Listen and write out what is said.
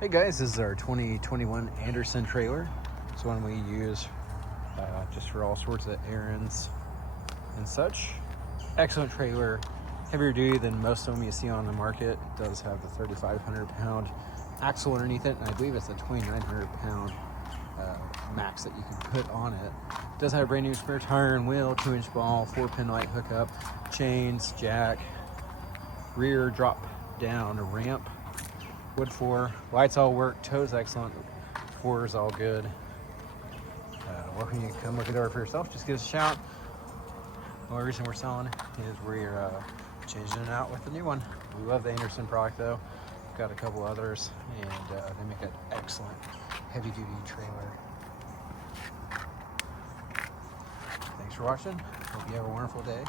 Hey guys, this is our 2021 Anderson trailer. It's one we use just for all sorts of errands and such. Excellent trailer, heavier duty than most of them you see on the market. It does have the 3,500 pound axle underneath it, and I believe it's a 2,900 pound max that you can put on it. It does have a brand new spare tire and wheel, 2-inch ball, 4-pin light hookup, chains, jack, rear drop down ramp, wood floor, lights all work, tows excellent, floor is all good. Welcome you to come look it over for yourself. Just give us a shout. The only reason we're selling is we're changing it out with the new one. We love the Anderson product though. We've got a couple others, and they make an excellent heavy duty trailer. Thanks for watching. Hope you have a wonderful day.